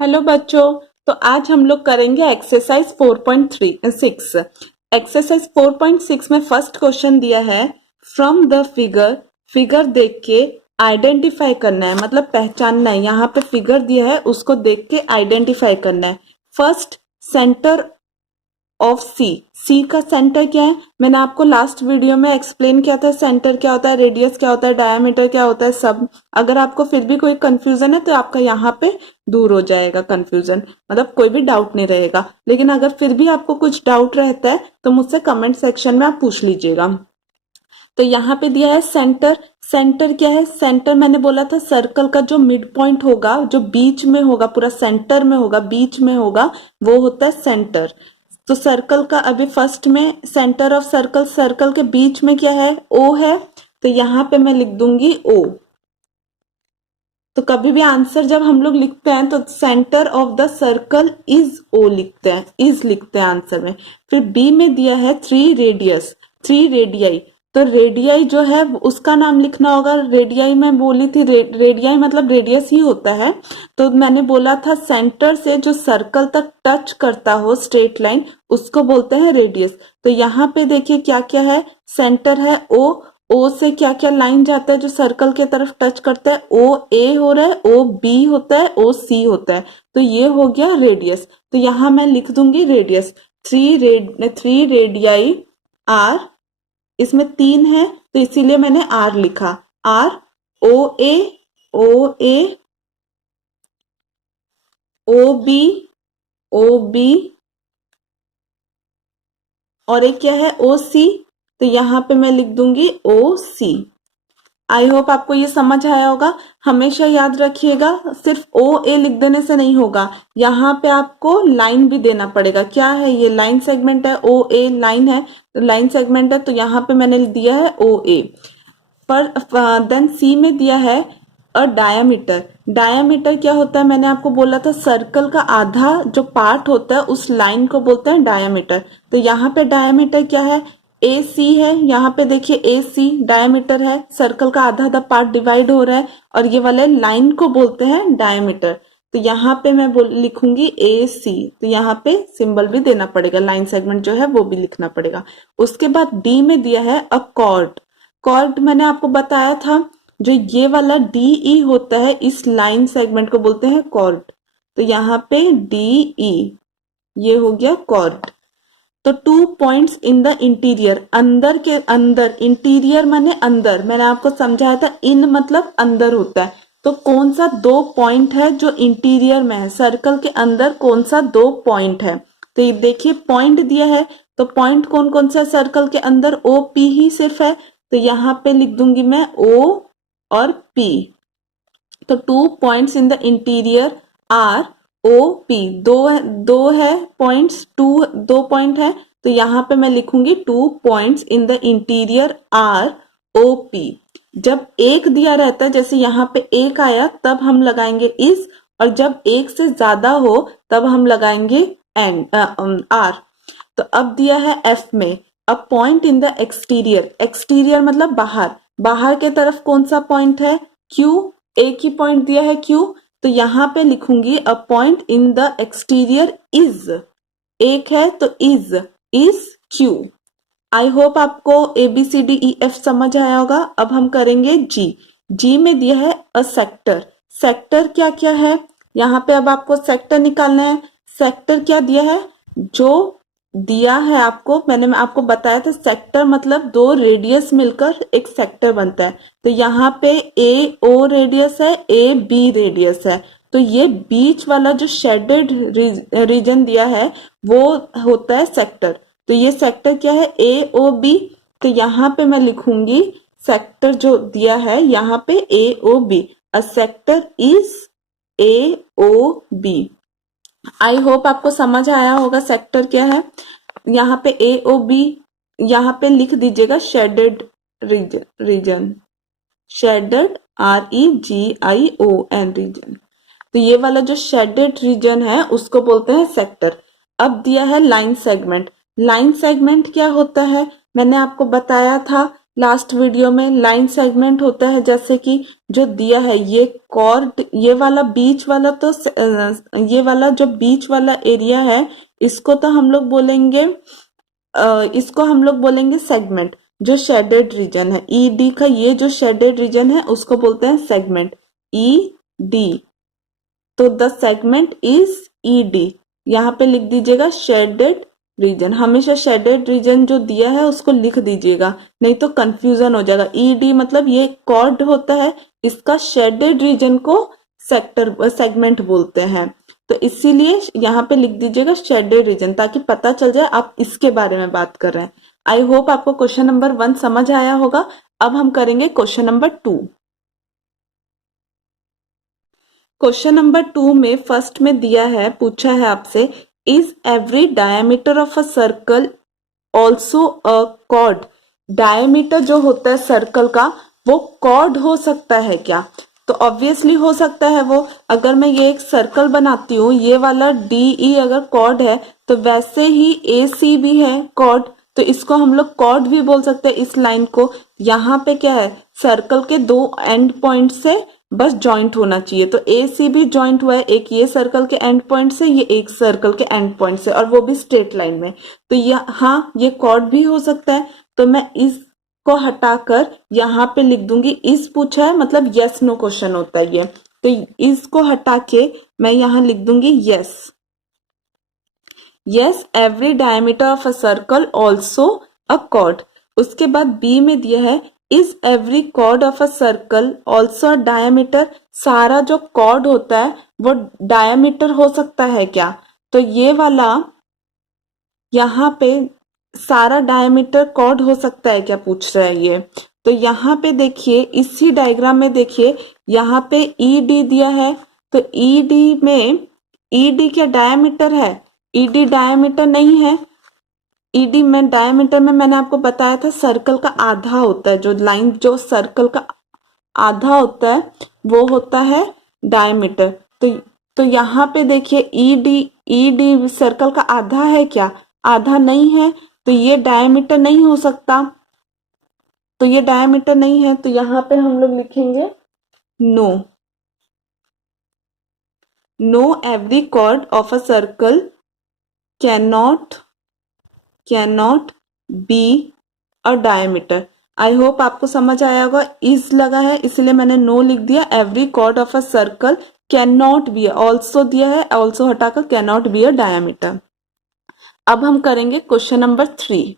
Hello बच्चों। तो आज हम लोग करेंगे एक्सरसाइज 4.36। एक्सरसाइज 4.6 में फर्स्ट क्वेश्चन दिया है फ्रॉम द फिगर। फिगर देख के आइडेंटिफाई करना है, मतलब पहचानना है। यहाँ पे फिगर दिया है, उसको देख के आइडेंटिफाई करना है। फर्स्ट, सेंटर ऑफ सी। सी का सेंटर क्या है? मैंने आपको लास्ट वीडियो में एक्सप्लेन किया था सेंटर क्या होता है, रेडियस क्या होता है, डायमीटर क्या होता है, सब। अगर आपको फिर भी कोई कंफ्यूजन है तो आपका यहाँ पे दूर हो जाएगा कंफ्यूजन, मतलब कोई भी डाउट नहीं रहेगा। लेकिन अगर फिर भी आपको कुछ डाउट रहता है तो मुझसे कमेंट सेक्शन में आप पूछ लीजिएगा। तो यहाँ पे दिया है सेंटर। सेंटर क्या है? सेंटर मैंने बोला था सर्कल का जो मिड पॉइंट होगा, जो बीच में होगा, पूरा सेंटर में होगा, बीच में होगा, वो होता है सेंटर। तो सर्कल का अभी फर्स्ट में सेंटर ऑफ सर्कल, सर्कल के बीच में क्या है? ओ है। तो यहाँ पे मैं लिख दूंगी ओ। तो कभी भी आंसर जब हम लोग लिखते हैं तो centre of the circle is O लिखते हैं, इज लिखते हैं आंसर में। फिर बी में दिया है 3 रेडियस, 3 रेडियाई। तो रेडियाई जो है उसका नाम लिखना होगा। रेडियाई मैं बोली थी, रेडियाई मतलब रेडियस ही होता है। तो मैंने बोला था सेंटर से जो सर्कल तक टच करता हो स्ट्रेट लाइन, उसको बोलते हैं रेडियस। तो यहाँ पे देखिए क्या क्या है। सेंटर है ओ, ओ से क्या क्या लाइन जाता है जो सर्कल के तरफ टच करता है? ओ ए हो रहा है, ओ बी होता है, ओ सी होता है। तो ये हो गया रेडियस। तो यहां मैं लिख दूंगी रेडियस। 3 रेडियाई आर, इसमें 3 है तो इसीलिए मैंने आर लिखा। R, O A, O A, O B, O B, और एक क्या है? ओ सी। तो यहाँ पे मैं लिख दूंगी ओ सी। आई होप आपको ये समझ आया होगा। हमेशा याद रखिएगा, सिर्फ ओ ए लिख देने से नहीं होगा, यहाँ पे आपको लाइन भी देना पड़ेगा। क्या है ये? लाइन सेगमेंट है। ओ ए लाइन है, तो लाइन सेगमेंट है, तो यहाँ पे मैंने दिया है ओ ए। पर देन सी में दिया है अ डायामीटर। डायामीटर क्या होता है? मैंने आपको बोला था सर्कल का आधा जो पार्ट होता है उस लाइन को बोलते हैं डायामीटर। तो यहाँ पे डायामीटर क्या है? ए सी है। यहाँ पे देखिए ए सी डायामीटर है, सर्कल का आधा आधा पार्ट डिवाइड हो रहा है, और ये वाले लाइन को बोलते हैं डायामीटर। तो यहाँ पे मैं लिखूंगी ए सी। तो यहाँ पे सिंबल भी देना पड़ेगा, लाइन सेगमेंट जो है वो भी लिखना पड़ेगा। उसके बाद डी में दिया है अ कॉर्ड। कॉर्ड मैंने आपको बताया था, जो ये वाला डी ई होता है इस लाइन सेगमेंट को बोलते हैं कॉर्ड। तो यहाँ पे डी ई, ये हो गया कॉर्ड। तो 2 पॉइंट्स इन द इंटीरियर, अंदर के अंदर, इंटीरियर माने अंदर। मैंने आपको समझाया था इन मतलब अंदर होता है। तो कौन सा 2 पॉइंट है जो इंटीरियर में है, सर्कल के अंदर कौन सा 2 पॉइंट है? तो ये देखिए पॉइंट दिया है, तो पॉइंट कौन कौन सा सर्कल के अंदर? ओ पी ही सिर्फ है। तो यहाँ पे लिख दूंगी मैं ओ और पी। तो 2 points in the interior R O P. दो है पॉइंट्स, 2 पॉइंट है, तो यहाँ पे मैं लिखूंगी 2 points in the interior R O P. जब एक दिया रहता है, जैसे यहाँ पे एक आया, तब हम लगाएंगे इस, और जब एक से ज्यादा हो तब हम लगाएंगे एन आर। तो अब दिया है एफ में अ point in the exterior. Exterior मतलब बाहर, बाहर के तरफ कौन सा पॉइंट है? क्यू। एक ही पॉइंट दिया है क्यू। तो यहाँ पे लिखूंगी a point in the exterior is. एक है तो इज क्यू। आई होप आपको A B C D E F समझ आया होगा। अब हम करेंगे जी। जी में दिया है अ सेक्टर। सेक्टर क्या क्या है? यहाँ पे अब आपको सेक्टर निकालना है। सेक्टर क्या दिया है? जो दिया है आपको, मैंने आपको बताया था सेक्टर मतलब 2 रेडियस मिलकर एक सेक्टर बनता है। तो यहाँ पे ए ओ रेडियस है, ए बी रेडियस है। तो ये बीच वाला जो शेडेड रीजन दिया है वो होता है सेक्टर। तो ये सेक्टर क्या है? ए ओ बी। तो यहाँ पे मैं लिखूंगी सेक्टर जो दिया है यहाँ पे A O B. A sector is A O B. I hope आपको समझ आया होगा सेक्टर क्या है। यहाँ पे ए ओ बी, यहाँ पे लिख दीजिएगा shaded region, shaded R E G I O N region. तो ये वाला जो शेडेड रीजन है उसको बोलते हैं सेक्टर। अब दिया है लाइन सेगमेंट। लाइन सेगमेंट क्या होता है? मैंने आपको बताया था लास्ट वीडियो में लाइन सेगमेंट होता है, जैसे कि जो दिया है ये कॉर्ड, ये वाला बीच वाला तो ये वाला जो बीच वाला एरिया है इसको तो हम लोग बोलेंगे इसको हम लोग बोलेंगे सेगमेंट। जो शेडेड रीजन है ई डी का, ये जो शेडेड रीजन है उसको बोलते हैं सेगमेंट, ई डी। तो the segment is E D, यहाँ पे लिख दीजिएगा शेडेड रीजन। हमेशा शेडेड रीजन जो दिया है उसको लिख दीजिएगा, नहीं तो कंफ्यूजन हो जाएगा। ई डी मतलब ये कॉर्ड होता है, इसका शेडेड रीजन को सेगमेंट बोलते हैं। तो इसीलिए यहाँ पे लिख दीजिएगा शेडेड रीजन, ताकि पता चल जाए आप इसके बारे में बात कर रहे हैं। आई होप आपको क्वेश्चन नंबर 1 समझ आया होगा। अब हम करेंगे क्वेश्चन नंबर 2। क्वेश्चन नंबर 2 में फर्स्ट में दिया है, पूछा है आपसे, is every diameter of a circle also a cord. Diameter जो होता है सर्कल का वो कॉर्ड हो सकता है क्या? तो ऑब्वियसली हो सकता है वो। अगर मैं ये एक सर्कल बनाती हूँ, ये वाला डी ई अगर कॉर्ड है तो वैसे ही ए सी भी है कॉर्ड, तो इसको हम लोग कॉर्ड भी बोल सकते हैं इस लाइन को। यहाँ पे क्या है, सर्कल के दो एंड पॉइंट से बस जॉइंट होना चाहिए, तो ए सी भी जॉइंट हुआ है, एक ये सर्कल के एंड पॉइंट से, ये एक सर्कल के एंड पॉइंट से, और वो भी स्ट्रेट लाइन में। तो हाँ ये कॉर्ड भी हो सकता है। तो मैं इसको हटाकर यहाँ पे लिख दूंगी इस, पूछा है मतलब यस नो क्वेश्चन होता है ये, तो इसको हटा के मैं यहाँ लिख दूंगी yes. Yes every diameter of a circle also a chord. उसके बाद बी में दिया है, is every chord of a circle also a diameter. सारा जो कॉर्ड होता है वो डायमीटर हो सकता है क्या? तो ये वाला यहाँ पे सारा डायमीटर कॉर्ड हो सकता है क्या पूछ रहा है ये। तो यहाँ पे देखिए, इसी डायग्राम में देखिए, यहाँ पे ई डी दिया है, तो ई डी में, ई डी क्या डायमीटर है? ई डी डायमीटर नहीं है। ईडी में डायमीटर में मैंने आपको बताया था सर्कल का आधा होता है, जो लाइन जो सर्कल का आधा होता है वो होता है डायमीटर। तो यहाँ पे देखिए ई डी सर्कल का आधा है क्या? आधा नहीं है, तो ये डायमीटर नहीं हो सकता, तो ये डायमीटर नहीं है। तो यहाँ पे हम लोग लिखेंगे no. No every chord of a circle cannot be a diameter. I hope आपको समझ आया होगा। इज लगा है इसलिए मैंने नो लिख दिया। Every chord of a circle can not be, also दिया है, ऑल्सो हटाकर can not be a diameter. अब हम करेंगे क्वेश्चन नंबर 3।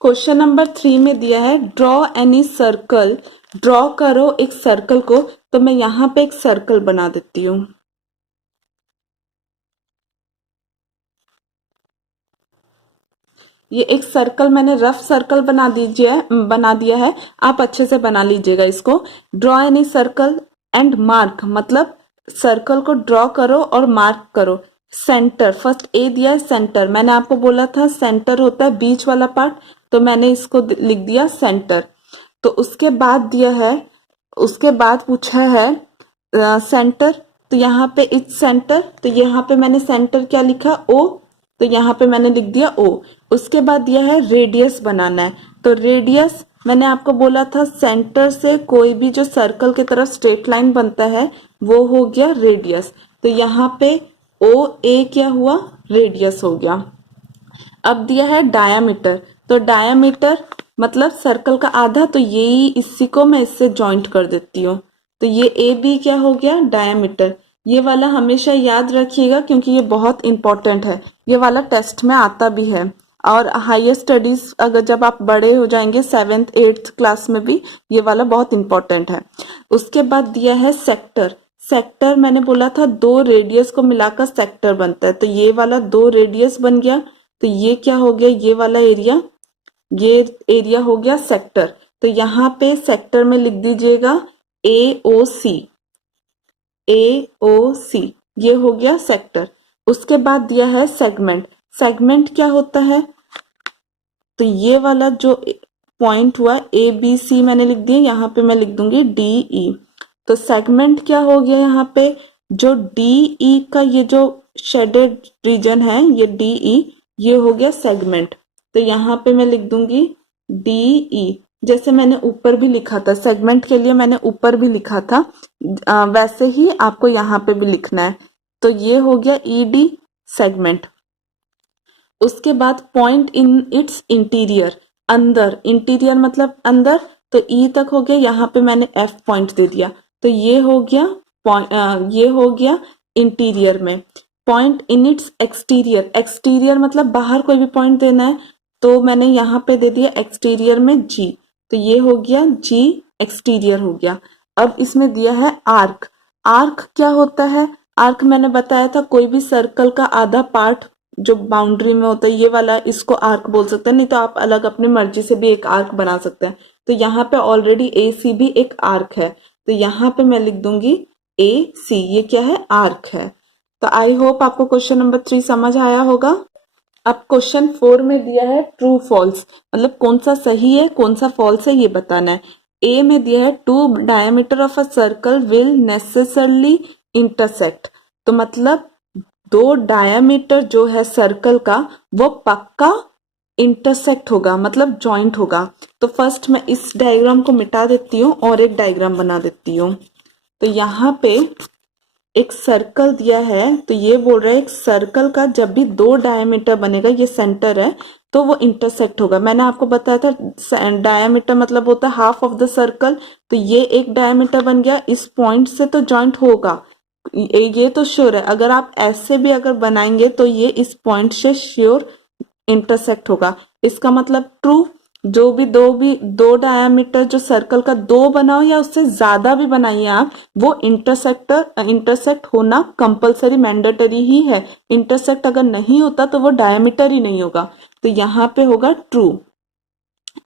क्वेश्चन नंबर 3 में दिया है, ड्रॉ एनी सर्कल। ड्रॉ करो एक सर्कल को, तो मैं यहाँ पे एक सर्कल बना देती हूँ। ये एक सर्कल मैंने रफ सर्कल बना दिया है, आप अच्छे से बना लीजिएगा इसको। Draw any circle and mark, मतलब सर्कल को ड्रॉ करो और मार्क करो। सेंटर, फर्स्ट ए दिया है सेंटर, मैंने आपको बोला था सेंटर होता है बीच वाला पार्ट, तो मैंने इसको लिख दिया सेंटर। तो उसके बाद दिया है, उसके बाद पूछा है सेंटर, तो यहाँ पे इट्स सेंटर, तो यहाँ पे मैंने सेंटर क्या लिखा, ओ, तो यहाँ पे मैंने लिख दिया ओ। उसके बाद दिया है रेडियस बनाना है, तो रेडियस मैंने आपको बोला था सेंटर से कोई भी जो सर्कल की तरफ स्ट्रेट लाइन बनता है वो हो गया रेडियस। तो यहाँ पे ओ ए क्या हुआ, रेडियस हो गया। अब दिया है डायामीटर, तो डायामीटर मतलब सर्कल का आधा, तो यही इसी को मैं इससे जॉइंट कर देती हूँ, तो ये ए बी क्या हो गया, डायामीटर। ये वाला हमेशा याद रखिएगा क्योंकि ये बहुत इंपॉर्टेंट है, ये वाला टेस्ट में आता भी है। और हायर स्टडीज अगर जब आप बड़े हो जाएंगे 7th 8th क्लास में भी ये वाला बहुत इंपॉर्टेंट है। उसके बाद दिया है सेक्टर। सेक्टर मैंने बोला था दो रेडियस को मिलाकर सेक्टर बनता है, तो ये वाला दो रेडियस बन गया, तो ये क्या हो गया, ये वाला एरिया, ये एरिया हो गया सेक्टर। तो यहाँ पे सेक्टर में लिख दीजिएगा ए ओ सी, ए ओ सी, ये हो गया सेक्टर। उसके बाद दिया है सेगमेंट। सेगमेंट क्या होता है, तो ये वाला जो पॉइंट हुआ ए बी सी मैंने लिख दिया, यहाँ पे मैं लिख दूंगी डी ई। तो सेगमेंट क्या हो गया, यहाँ पे जो डी ई का ये जो शेडेड रीजन है ये डी ई, ये हो गया सेगमेंट। तो यहाँ पे मैं लिख दूंगी डी ई, जैसे मैंने ऊपर भी लिखा था, सेगमेंट के लिए मैंने ऊपर भी लिखा था, वैसे ही आपको यहाँ पे भी लिखना है। तो ये हो गया ईडी सेगमेंट। उसके बाद पॉइंट इन इट्स इंटीरियर, अंदर, इंटीरियर मतलब अंदर, तो ई तक हो गया, यहाँ पे मैंने एफ पॉइंट दे दिया, तो ये हो गया ये हो गया इंटीरियर में। Point in its exterior, exterior मतलब बाहर कोई भी पॉइंट देना है, तो मैंने यहाँ पे दे दिया एक्सटीरियर में जी, तो ये हो गया जी एक्सटीरियर हो गया। अब इसमें दिया है आर्क। आर्क क्या होता है? आर्क मैंने बताया था कोई भी सर्कल का आधा पार्ट जो बाउंड्री में होता है, ये वाला, इसको आर्क बोल सकते हैं, नहीं तो आप अलग अपनी मर्जी से भी एक आर्क बना सकते हैं। तो यहाँ पे ऑलरेडी ए सी भी एक आर्क है, तो यहाँ पे मैं लिख दूंगी ए सी, ये क्या है? आर्क है। तो आई होप आपको क्वेश्चन नंबर 3 समझ आया होगा। अब क्वेश्चन 4 में दिया है ट्रू फॉल्स, मतलब कौन सा सही है कौन सा फॉल्स है ये बताना है। ए में दिया है two diameter of a circle will necessarily intersect, तो मतलब दो डायमीटर जो है सर्कल का वो पक्का इंटरसेक्ट होगा, मतलब जॉइंट होगा। तो फर्स्ट मैं इस डायग्राम को मिटा देती हूँ और एक डायग्राम बना देती हूँ। तो यहाँ पे एक सर्कल दिया है, तो ये बोल रहा है एक सर्कल का जब भी दो डायमीटर बनेगा, ये सेंटर है, तो वो इंटरसेक्ट होगा। मैंने आपको बताया था डायमीटर मतलब होता है हाफ ऑफ द सर्कल, तो ये एक डायमीटर बन गया, इस पॉइंट से तो जॉइंट होगा, ये तो श्योर है। अगर आप ऐसे भी अगर बनाएंगे तो ये इस पॉइंट से श्योर इंटरसेक्ट होगा। इसका मतलब ट्रू, जो भी दो डायमीटर जो सर्कल का दो बनाओ या उससे ज्यादा भी बनाइए आप, वो इंटरसेक्ट होना कंपलसरी मैंडेटरी ही है। इंटरसेक्ट अगर नहीं होता तो वो डायमीटर ही नहीं होगा, तो यहाँ पे होगा ट्रू,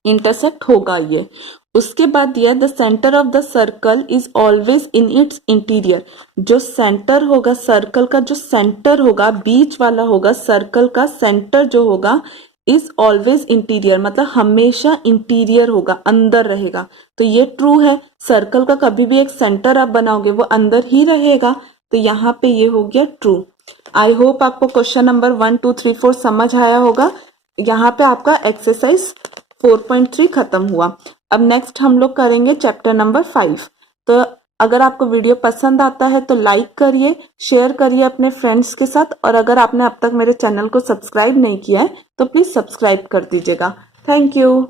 इंटरसेक्ट होगा ये। उसके बाद दिया the centre of the circle is always in its interior, जो सेंटर होगा सर्कल का, जो सेंटर होगा बीच वाला होगा सर्कल का, सेंटर जो होगा इज ऑलवेज इंटीरियर, मतलब हमेशा इंटीरियर होगा, अंदर रहेगा। तो ये ट्रू है, सर्कल का कभी भी एक सेंटर आप बनाओगे वो अंदर ही रहेगा, तो यहाँ पे ये हो गया ट्रू। आई होप आपको क्वेश्चन नंबर 1 2 3 4 समझ आया होगा। यहाँ पे आपका एक्सरसाइज 4.3 खत्म हुआ। अब नेक्स्ट हम लोग करेंगे चैप्टर नंबर 5। तो अगर आपको वीडियो पसंद आता है तो लाइक करिए, शेयर करिए अपने फ्रेंड्स के साथ, और अगर आपने अब तक मेरे चैनल को सब्सक्राइब नहीं किया है तो प्लीज सब्सक्राइब कर दीजिएगा। Thank you.